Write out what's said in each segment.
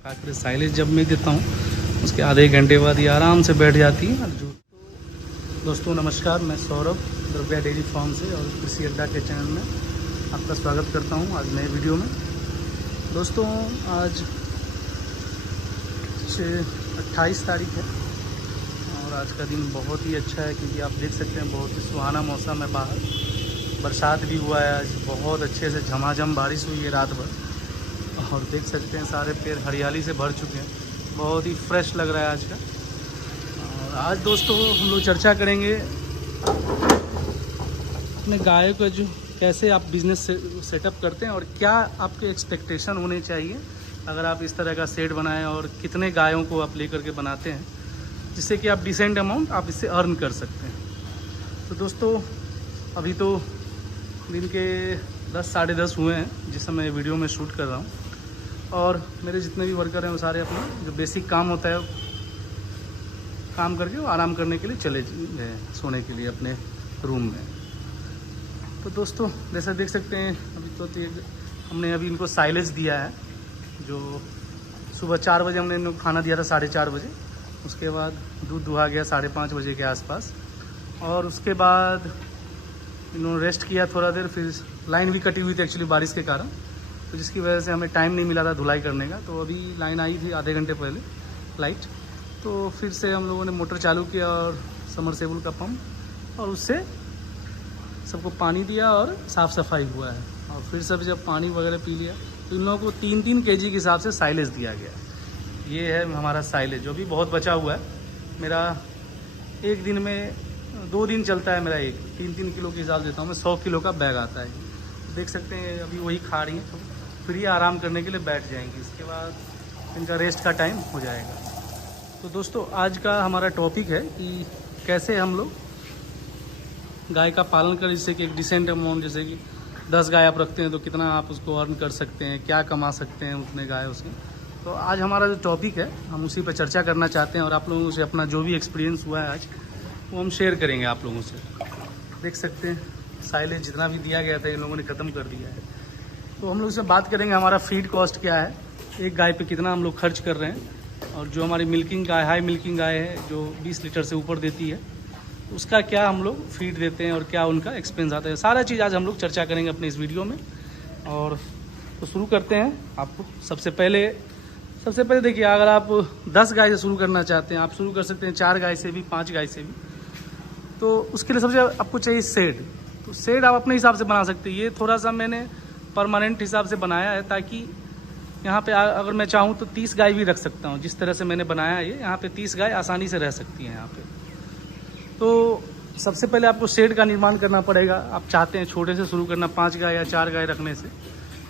आखिर साइलेज जब मैं देता हूँ उसके आधे घंटे बाद ये आराम से बैठ जाती है। जो दोस्तों नमस्कार, मैं सौरभ द्रव्या डेयरी फार्म से और कृषि अड्डा के चैनल में आपका स्वागत करता हूँ आज नए वीडियो में। दोस्तों आज 28 तारीख है और आज का दिन बहुत ही अच्छा है क्योंकि आप देख सकते हैं बहुत ही सुहाना मौसम है। बाहर बरसात भी हुआ है, आज बहुत अच्छे से झमाझम बारिश हुई है रात भर और देख सकते हैं सारे पेड़ हरियाली से भर चुके हैं। बहुत ही फ्रेश लग रहा है आज का। और आज दोस्तों हम लोग चर्चा करेंगे अपने गाय को जो कैसे आप बिज़नेस सेटअप करते हैं और क्या आपके एक्सपेक्टेशन होने चाहिए अगर आप इस तरह का सेट बनाएं और कितने गायों को आप लेकर के बनाते हैं जिससे कि आप डिसेंट अमाउंट आप इससे अर्न कर सकते हैं। तो दोस्तों अभी तो दिन के 10 साढ़े 10 हुए हैं जिस समय वीडियो में शूट कर रहा हूँ और मेरे जितने भी वर्कर हैं वो सारे अपना जो बेसिक काम होता है काम करके वो आराम करने के लिए चले गए सोने के लिए अपने रूम में। तो दोस्तों जैसा देख सकते हैं अभी तो हमने अभी इनको साइलेज दिया है। जो सुबह 4 बजे हमने इनको खाना दिया था 4:30 बजे, उसके बाद दूध दुहा गया 5:30 बजे के आसपास और उसके बाद इन्होंने रेस्ट किया थोड़ा देर। फिर लाइन भी कटी हुई थी एक्चुअली बारिश के कारण, तो जिसकी वजह से हमें टाइम नहीं मिला था धुलाई करने का। तो अभी लाइन आई थी आधे घंटे पहले लाइट, तो फिर से हम लोगों ने मोटर चालू किया और समरसेबल का पंप और उससे सबको पानी दिया और साफ़ सफाई हुआ है। और फिर सब जब पानी वगैरह पी लिया तो इन लोगों को 3-3 kg के हिसाब से साइलेज दिया गया। ये है हमारा साइलेज जो भी बहुत बचा हुआ है। मेरा एक दिन में 2 दिन चलता है मेरा, एक 3-3 किलो के हिसाब देता हूँ मैं। 100 किलो का बैग आता है। देख सकते हैं अभी वही खा रही हैं, तो फिर ये आराम करने के लिए बैठ जाएंगी। इसके बाद इनका रेस्ट का टाइम हो जाएगा। तो दोस्तों आज का हमारा टॉपिक है कि कैसे हम लोग गाय का पालन करें जिससे कि एक डिसेंट अमाउंट, जैसे कि 10 गाय आप रखते हैं तो कितना आप उसको अर्न कर सकते हैं, क्या कमा सकते हैं उतने गायों से। तो आज हमारा जो टॉपिक है हम उसी पर चर्चा करना चाहते हैं और आप लोगों से अपना जो भी एक्सपीरियंस हुआ है आज वो हम शेयर करेंगे आप लोगों से। देख सकते हैं साइलेज जितना भी दिया गया था इन लोगों ने ख़त्म कर दिया है। तो हम लोग इसमें बात करेंगे हमारा फीड कॉस्ट क्या है, एक गाय पे कितना हम लोग खर्च कर रहे हैं, और जो हमारी मिल्किंग गाय हाई मिल्किंग गाय है जो 20 लीटर से ऊपर देती है उसका क्या हम लोग फीड देते हैं और क्या उनका एक्सपेंस आता है। सारा चीज़ आज हम लोग चर्चा करेंगे अपने इस वीडियो में। और तो शुरू करते हैं। आपको सबसे पहले देखिए, अगर आप 10 गाय से शुरू करना चाहते हैं आप शुरू कर सकते हैं 4 गाय से भी, 5 गाय से भी। तो उसके लिए सबसे आपको चाहिए शेड। तो शेड आप अपने हिसाब से बना सकते हैं। ये थोड़ा सा मैंने परमानेंट हिसाब से बनाया है ताकि यहाँ पे अगर मैं चाहूँ तो 30 गाय भी रख सकता हूँ। जिस तरह से मैंने बनाया है ये, यहाँ पे 30 गाय आसानी से रह सकती हैं यहाँ पे। तो सबसे पहले आपको शेड का निर्माण करना पड़ेगा। आप चाहते हैं छोटे से शुरू करना 5 गाय या 4 गाय रखने से,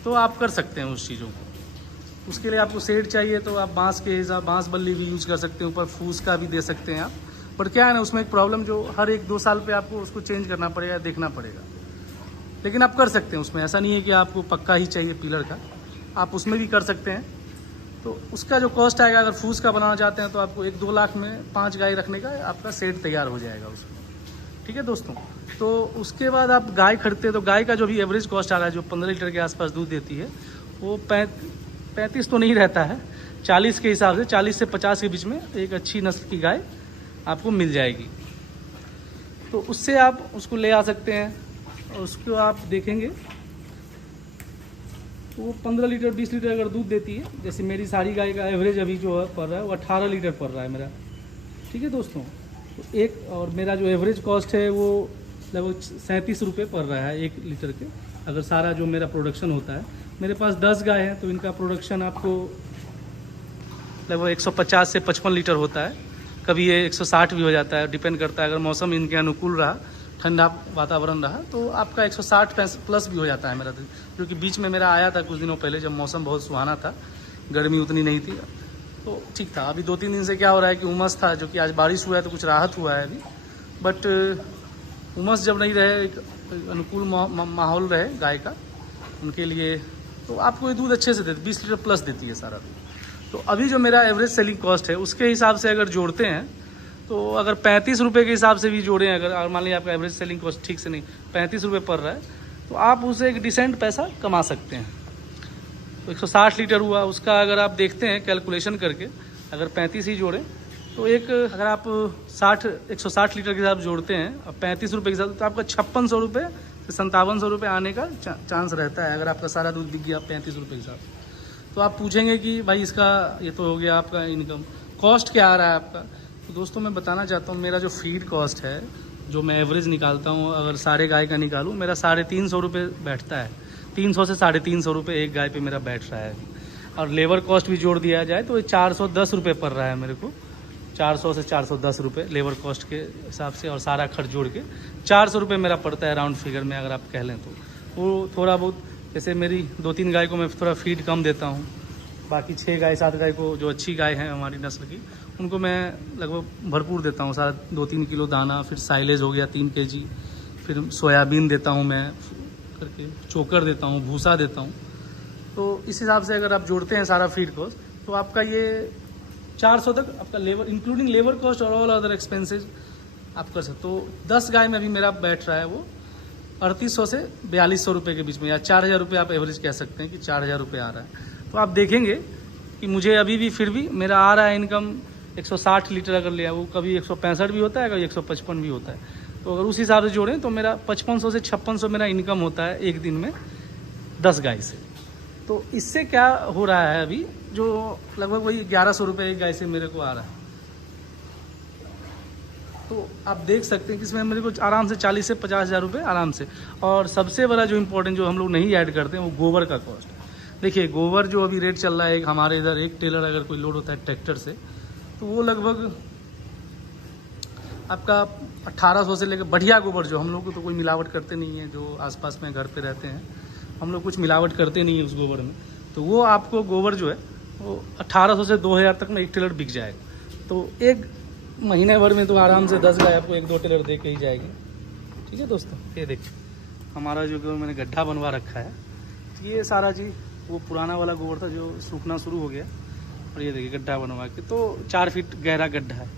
तो आप कर सकते हैं उस चीज़ों को। उसके लिए आपको शेड चाहिए तो आप बांस के हिसाब बांस बल्ली भी यूज कर सकते हैं, ऊपर फूस का भी दे सकते हैं आप। बट क्या है ना, उसमें एक प्रॉब्लम जो हर 1-2 साल पे आपको उसको चेंज करना पड़ेगा, देखना पड़ेगा। लेकिन आप कर सकते हैं उसमें, ऐसा नहीं है कि आपको पक्का ही चाहिए पिलर का, आप उसमें भी कर सकते हैं। तो उसका जो कॉस्ट आएगा, अगर फूस का बनाना चाहते हैं तो आपको 1-2 लाख में 5 गाय रखने का आपका सेट तैयार हो जाएगा उसमें। ठीक है दोस्तों। तो उसके बाद आप गाय खरीदते हैं तो गाय का जो भी एवरेज कॉस्ट आ रहा है, जो 15 लीटर के आसपास दूध देती है, वो 35 तो नहीं रहता है, 40 के हिसाब से 40 से 50 के बीच में एक अच्छी नस्ल की गाय आपको मिल जाएगी। तो उससे आप उसको ले आ सकते हैं और उसको आप देखेंगे तो वो 15 लीटर 20 लीटर अगर दूध देती है, जैसे मेरी सारी गाय का एवरेज अभी जो है पड़ रहा है वो 18 लीटर पड़ रहा है मेरा। ठीक है दोस्तों। तो एक और मेरा जो एवरेज कॉस्ट है वो लगभग 37 रुपये पड़ रहा है 1 लीटर के। अगर सारा जो मेरा प्रोडक्शन होता है, मेरे पास 10 गाय हैं तो इनका प्रोडक्शन आपको लगभग 150 से 55 लीटर होता है। कभी ये 160 भी हो जाता है, डिपेंड करता है। अगर मौसम इनके अनुकूल रहा, ठंडा वातावरण रहा, तो आपका 160 प्लस भी हो जाता है मेरा। जो कि बीच में मेरा आया था कुछ दिनों पहले जब मौसम बहुत सुहाना था, गर्मी उतनी नहीं थी, तो ठीक था। अभी 2-3 दिन से क्या हो रहा है कि उमस था, जो कि आज बारिश हुआ है तो कुछ राहत हुआ है अभी। बट उमस जब नहीं रहे, एक अनुकूल माहौल रहे गाय का उनके लिए, तो आपको ये दूध अच्छे से देती, 20 लीटर प्लस देती है सारा दूध। तो अभी जो मेरा एवरेज सेलिंग कॉस्ट है उसके हिसाब से अगर जोड़ते हैं तो अगर 35 रुपये के हिसाब से भी जोड़ें, अगर मान लीजिए आपका एवरेज सेलिंग कॉस्ट ठीक से नहीं 35 रुपये पड़ रहा है, तो आप उसे एक डिसेंट पैसा कमा सकते हैं। तो 160 लीटर हुआ, उसका अगर आप देखते हैं कैलकुलेशन करके, अगर 35 ही जोड़ें तो एक, अगर आप 160 लीटर के हिसाब जोड़ते हैं अब 35 रुपये के हिसाब, तो आपका 5600 रुपये से 5700 रुपये आने का चांस रहता है, अगर आपका सारा दूध बिक गया 35 रुपये के हिसाब। तो आप पूछेंगे कि भाई इसका ये तो हो गया आपका इनकम, कॉस्ट क्या आ रहा है आपका। तो दोस्तों मैं बताना चाहता हूँ, मेरा जो फीड कॉस्ट है, जो मैं एवरेज निकालता हूँ, अगर सारे गाय का निकालूँ, मेरा 350 रुपये बैठता है। 300 से 350 रुपये एक गाय पे मेरा बैठ रहा है। और लेबर कॉस्ट भी जोड़ दिया जाए तो ये 410 रुपये पड़ रहा है मेरे को। 400 से 410 रुपये लेबर कॉस्ट के हिसाब से, और सारा खर्च जोड़ के 400 रुपये मेरा पड़ता है राउंड फिगर में, अगर आप कह लें तो। वो थोड़ा बहुत, जैसे मेरी 2-3 गाय को मैं थोड़ा फीड कम देता हूँ, बाकी 6 गाय 7 गाय को, जो अच्छी गाय हैं हमारी नस्ल की, उनको मैं लगभग भरपूर देता हूँ, सारा 2-3 किलो दाना, फिर साइलेज हो गया 3 kg, फिर सोयाबीन देता हूँ मैं करके, चोकर देता हूँ, भूसा देता हूँ। तो इस हिसाब से अगर आप जोड़ते हैं सारा फीड कॉस्ट, तो आपका ये 400 तक आपका लेबर, इंक्लूडिंग लेबर कॉस्ट और ऑल अदर एक्सपेंसेस आप कर सकते। तो 10 गाय में अभी मेरा बैठ रहा है वो 3800 से 4200 रुपये के बीच में, या 4000 रुपये आप एवरेज कह सकते हैं कि 4000 रुपये आ रहा है। तो आप देखेंगे कि मुझे अभी भी फिर भी मेरा आ रहा है इनकम 160 लीटर अगर लिया, वो कभी 165 भी होता है, कभी 155 भी होता है। तो अगर उस हिसाब से जोड़ें तो मेरा 5500 से 5600 मेरा इनकम होता है एक दिन में 10 गाय से। तो इससे क्या हो रहा है अभी, जो लगभग वही 1100 रुपये एक गाय से मेरे को आ रहा है। तो आप देख सकते हैं कि इसमें मेरे को आराम से 40 से 50 हज़ार रुपये आराम से। और सबसे बड़ा जो इम्पोर्टेंट जो हम लोग नहीं ऐड करते हैं, वो गोबर का कॉस्ट है। देखिए गोबर जो अभी रेट चल रहा है, हमारे इधर एक टेलर अगर कोई लोड होता है ट्रैक्टर से, तो वो लगभग आपका 1800 से लेकर, बढ़िया गोबर जो, हम लोग को तो कोई मिलावट करते नहीं है, जो आसपास में घर पे रहते हैं, हम लोग कुछ मिलावट करते नहीं है उस गोबर में, तो वो आपको गोबर जो है वो 1800 से 2000 तक में एक टेलर बिक जाएगा। तो एक महीने भर में तो आराम से 10 गाय आपको 1-2 टेलर दे के ही जाएगी। ठीक है दोस्तों, ये देखिए हमारा जो मैंने गड्ढा बनवा रखा है, ये सारा चीज़ वो पुराना वाला गोबर था जो सूखना शुरू हो गया, और ये देखिए गड्ढा बनवा के, तो 4 फीट गहरा गड्ढा है।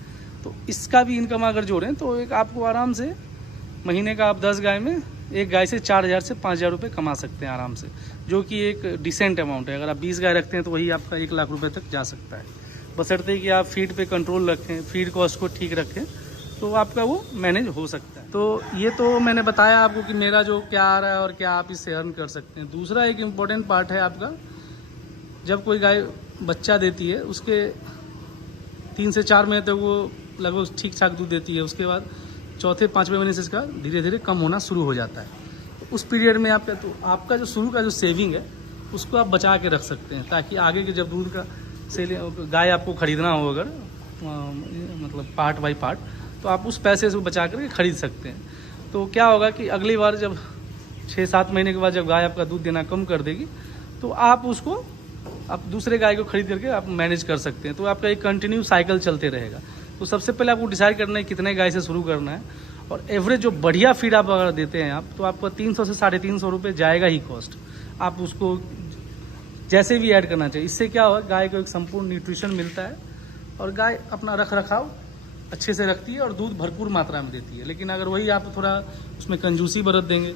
तो इसका भी इनकम अगर जोड़ें तो एक आपको आराम से महीने का, आप 10 गाय में एक गाय से 4000 से 5000 रुपये कमा सकते हैं आराम से, जो कि एक डिसेंट अमाउंट है। अगर आप 20 गाय रखते हैं तो वही आपका 1 लाख रुपये तक जा सकता है, बशर्ते कि आप फीड पे कंट्रोल रखें, फीड कॉस्ट को ठीक रखें, तो आपका वो मैनेज हो सकता है। तो ये तो मैंने बताया आपको कि मेरा जो क्या आ रहा है और क्या आप इससे अर्न कर सकते हैं। दूसरा एक इम्पॉर्टेंट पार्ट है आपका, जब कोई गाय बच्चा देती है, उसके 3 से 4 महीने तक वो लगभग ठीक ठाक दूध देती है, उसके बाद 4-5वें महीने से इसका धीरे धीरे कम होना शुरू हो जाता है। तो उस पीरियड में आपका जो शुरू का जो सेविंग है उसको आप बचा के रख सकते हैं, ताकि आगे के जब दूध का गाय आपको खरीदना हो, अगर मतलब पार्ट बाई पार्ट, तो आप उस पैसे से बचा करके खरीद सकते हैं। तो क्या होगा कि अगली बार जब 6-7 महीने के बाद जब गाय आपका दूध देना कम कर देगी, तो आप उसको, आप दूसरे गाय को खरीद करके आप मैनेज कर सकते हैं। तो आपका एक कंटिन्यू साइकिल चलते रहेगा। तो सबसे पहले आपको डिसाइड करना है कितने गाय से शुरू करना है, और एवरेज जो बढ़िया फीड आप अगर देते हैं आप, तो आपको 300 से 350 रुपये जाएगा ही कॉस्ट। आप उसको जैसे भी ऐड करना चाहिए। इससे क्या होगा, गाय को एक संपूर्ण न्यूट्रिशन मिलता है, और गाय अपना रख रखाव अच्छे से रखती है और दूध भरपूर मात्रा में देती है। लेकिन अगर वही आप थोड़ा उसमें कंजूसी बरत देंगे,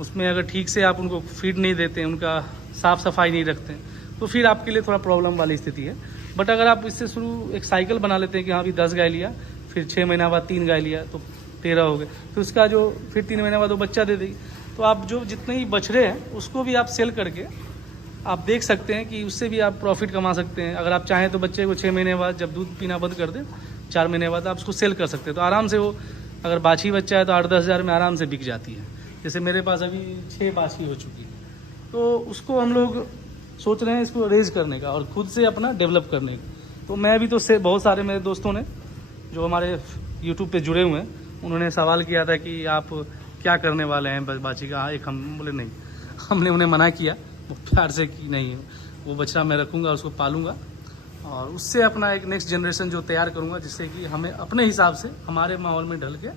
उसमें अगर ठीक से आप उनको फीड नहीं देते हैं, उनका साफ सफाई नहीं रखते हैं, तो फिर आपके लिए थोड़ा प्रॉब्लम वाली स्थिति है। बट अगर आप इससे शुरू एक साइकिल बना लेते हैं कि हाँ अभी 10 गाय लिया, फिर 6 महीना बाद 3 गाय लिया, तो 13 हो गए, तो उसका जो फिर 3 महीने बाद वो बच्चा दे देगी। तो आप जो जितने ही बछड़े हैं उसको भी आप सेल करके आप देख सकते हैं कि उससे भी आप प्रॉफिट कमा सकते हैं। अगर आप चाहें तो बच्चे को 6 महीने बाद जब दूध पीना बंद कर दें, 4 महीने बाद आप उसको सेल कर सकते हैं। तो आराम से वो, अगर बाछी बच्चा है तो 8-10 हज़ार में आराम से बिक जाती है। जैसे मेरे पास अभी 6 बाछी हो चुकी है, तो उसको हम लोग सोच रहे हैं इसको रेज करने का और खुद से अपना डेवलप करने का। तो मैं भी तो बहुत सारे मेरे दोस्तों ने जो हमारे यूट्यूब पे जुड़े हुए हैं, उन्होंने सवाल किया था कि आप क्या करने वाले हैं बाछी का। एक हम बोले नहीं, हमने उन्हें मना किया वो प्यार से कि नहीं, वो बछड़ा मैं रखूँगा, उसको पालूंगा और उससे अपना एक नेक्स्ट जनरेशन जो तैयार करूँगा, जिससे कि हमें अपने हिसाब से हमारे माहौल में ढल के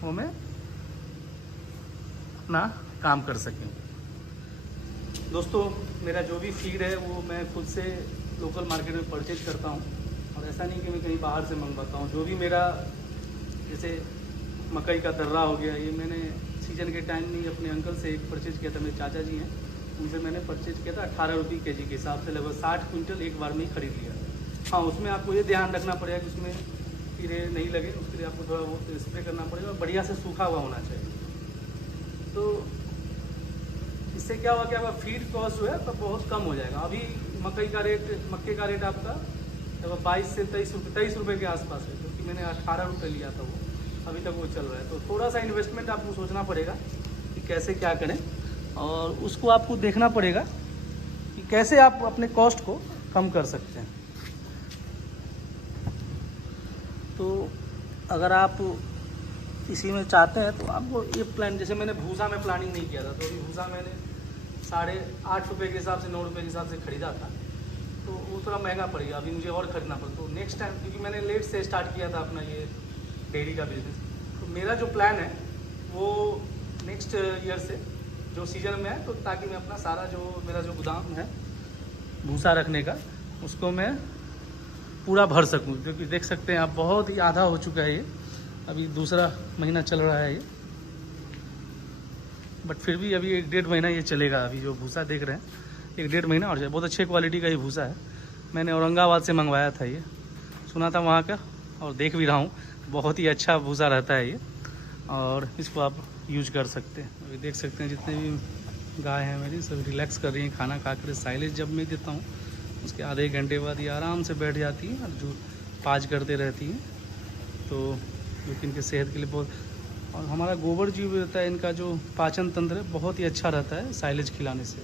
वो मैं अपना काम कर सकें। दोस्तों मेरा जो भी फीड है वो मैं खुद से लोकल मार्केट में परचेज करता हूँ, और ऐसा नहीं कि मैं कहीं बाहर से मंगवाता हूँ। जो भी मेरा, जैसे मकई का दर्रा हो गया, ये मैंने सीजन के टाइम में अपने अंकल से एक परचेज किया था, मेरे चाचा जी हैं, उनसे मैंने परचेज किया था 18 रुपये kg के हिसाब से, लगभग 60 क्विंटल एक बार में ही खरीद लिया। हाँ, उसमें आपको ये ध्यान रखना पड़ेगा कि उसमें कीड़े नहीं लगे, उसके लिए आपको थोड़ा बहुत स्प्रे करना पड़ेगा और बढ़िया से सूखा हुआ होना चाहिए। तो इससे क्या हुआ कि आपका फीड कॉस्ट जो है तो बहुत कम हो जाएगा। अभी मक्के का रेट आपका लगभग 22 से 23 रुपये के आसपास है, क्योंकि मैंने 18 रुपये लिया था, वो अभी तक वो चल रहा है। तो थोड़ा सा इन्वेस्टमेंट आपको सोचना पड़ेगा कि कैसे क्या करें, और उसको आपको देखना पड़ेगा कि कैसे आप अपने कॉस्ट को कम कर सकते हैं। तो अगर आप इसी में चाहते हैं तो आपको ये प्लान, जैसे मैंने भूसा में प्लानिंग नहीं किया था, तो अभी भूसा मैंने 8.5 रुपये के हिसाब से 9 रुपये के हिसाब से ख़रीदा था, तो वो थोड़ा महंगा पड़ेगा, अभी मुझे और ख़रीदना पड़ा। तो नेक्स्ट टाइम, क्योंकि मैंने लेट से स्टार्ट किया था अपना ये डेयरी का बिज़नेस, तो मेरा जो प्लान है वो नेक्स्ट ईयर से जो सीज़न में है, तो ताकि मैं अपना सारा जो मेरा जो गोदाम है भूसा रखने का, उसको मैं पूरा भर सकूं। क्योंकि देख सकते हैं आप, बहुत ही आधा हो चुका है ये, अभी दूसरा महीना चल रहा है ये, बट फिर भी अभी 1-1.5 महीना ये चलेगा। अभी जो भूसा देख रहे हैं 1-1.5 महीना और बहुत अच्छे क्वालिटी का ये भूसा है। मैंने औरंगाबाद से मंगवाया था, ये सुना था वहाँ का, और देख भी रहा हूँ, बहुत ही अच्छा भूसा रहता है ये, और इसको आप यूज कर सकते हैं। अभी देख सकते हैं जितने भी गाय हैं मेरी, सब रिलैक्स कर रही हैं खाना खा कर। साइलेज जब मैं देता हूँ उसके आधे घंटे बाद ये आराम से बैठ जाती हैं और जो पाज करते रहती हैं, तो जो कि इनके सेहत के लिए बहुत, और हमारा गोबर जो रहता है, इनका जो पाचन तंत्र है बहुत ही अच्छा रहता है साइलेज खिलाने से।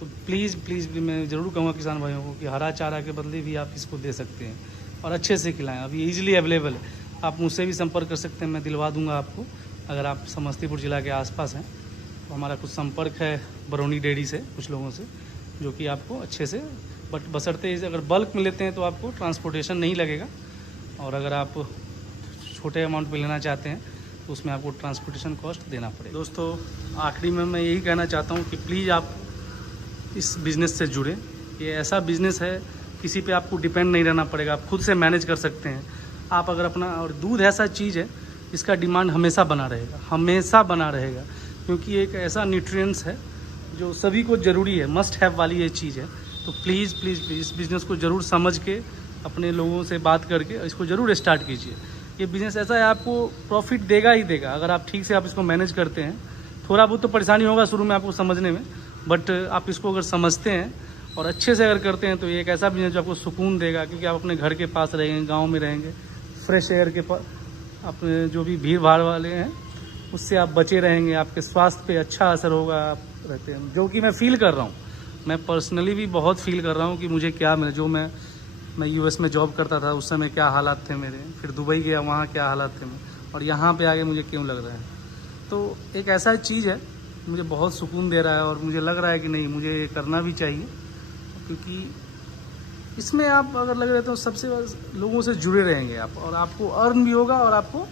तो प्लीज़ मैं ज़रूर कहूँगा किसान भाइयों को कि हरा चारा के बदले भी आप इसको दे सकते हैं और अच्छे से खिलाएं। अभी ईजिली अवेलेबल है, आप मुझसे भी संपर्क कर सकते हैं, मैं दिलवा दूँगा आपको। अगर आप समस्तीपुर ज़िला के आसपास हैं तो हमारा कुछ संपर्क है बरौनी डेयरी से, कुछ लोगों से, जो कि आपको अच्छे से, बट बशर्ते अगर बल्क में लेते हैं तो आपको ट्रांसपोर्टेशन नहीं लगेगा, और अगर आप छोटे अमाउंट पे लेना चाहते हैं तो उसमें आपको ट्रांसपोर्टेशन कॉस्ट देना पड़ेगा। दोस्तों, आखिरी में मैं यही कहना चाहता हूँ कि प्लीज़ आप इस बिज़नेस से जुड़ें। ये ऐसा बिज़नेस है, किसी पे आपको डिपेंड नहीं रहना पड़ेगा, आप खुद से मैनेज कर सकते हैं। आप अगर अपना, और दूध ऐसा चीज़ है इसका डिमांड हमेशा बना रहेगा, क्योंकि एक ऐसा न्यूट्रिएंट्स है जो सभी को ज़रूरी है, मस्ट हैव वाली ये चीज़ है। तो प्लीज़ इस बिज़नेस को ज़रूर समझ के, अपने लोगों से बात करके इसको ज़रूर स्टार्ट कीजिए। ये बिज़नेस ऐसा है, आपको प्रॉफिट देगा ही देगा अगर आप ठीक से आप इसको मैनेज करते हैं। थोड़ा बहुत तो परेशानी होगा शुरू में आपको समझने में, बट आप इसको अगर समझते हैं और अच्छे से अगर करते हैं तो ये एक ऐसा बिज़नेस जो आपको सुकून देगा, क्योंकि आप अपने घर के पास रहेंगे, गाँव में रहेंगे, फ्रेश एयर के पास, अपने जो भी भीड़ भाड़ वाले हैं उससे आप बचे रहेंगे, आपके स्वास्थ्य पे अच्छा असर होगा। आप रहते हैं, जो कि मैं फील कर रहा हूँ, मैं पर्सनली भी बहुत फील कर रहा हूँ कि मुझे क्या मिला। जो मैं यूएस में जॉब करता था उस समय क्या हालात थे मेरे, फिर दुबई गया वहाँ क्या हालात थे, और यहाँ पे आके मुझे क्यों लग रहा है। तो एक ऐसा चीज़ है मुझे बहुत सुकून दे रहा है, और मुझे लग रहा है कि नहीं, मुझे ये करना भी चाहिए, क्योंकि इसमें आप अगर लग रहे तो सबसे लोगों से जुड़े रहेंगे आप, और आपको अर्न भी होगा, और आपको,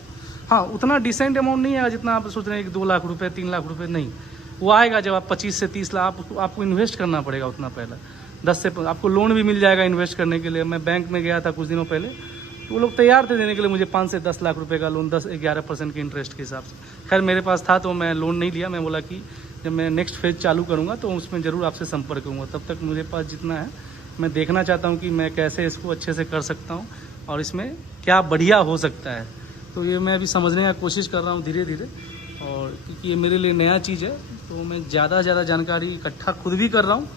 हाँ, उतना डिसेंट अमाउंट नहीं आएगा जितना आप सोच रहे हैं कि 2 लाख रुपये 3 लाख रुपये, नहीं, वो आएगा जब आप 25 से 30 लाख आपको इन्वेस्ट करना पड़ेगा उतना पहले। 10 से आपको लोन भी मिल जाएगा इन्वेस्ट करने के लिए। मैं बैंक में गया था कुछ दिनों पहले, तो वो लोग तैयार थे देने के लिए मुझे 5 से 10 लाख रुपए का लोन, 10-11% के इंटरेस्ट के हिसाब से। खैर मेरे पास था तो मैं लोन नहीं लिया, मैं बोला कि जब मैं नेक्स्ट फेज चालू करूँगा तो उसमें ज़रूर आपसे संपर्क करूँगा। तब तक मेरे पास जितना है मैं देखना चाहता हूँ कि मैं कैसे इसको अच्छे से कर सकता हूँ और इसमें क्या बढ़िया हो सकता है। तो ये मैं अभी समझने की कोशिश कर रहा हूँ धीरे धीरे, और क्योंकि ये मेरे लिए नया चीज़ है तो मैं ज़्यादा से ज़्यादा जानकारी इकट्ठा खुद भी कर रहा हूँ,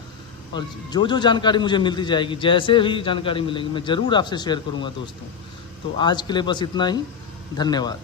और जो जानकारी मुझे मिलती जाएगी, जैसे ही जानकारी मिलेगी मैं ज़रूर आपसे शेयर करूँगा दोस्तों। तो आज के लिए बस इतना ही, धन्यवाद।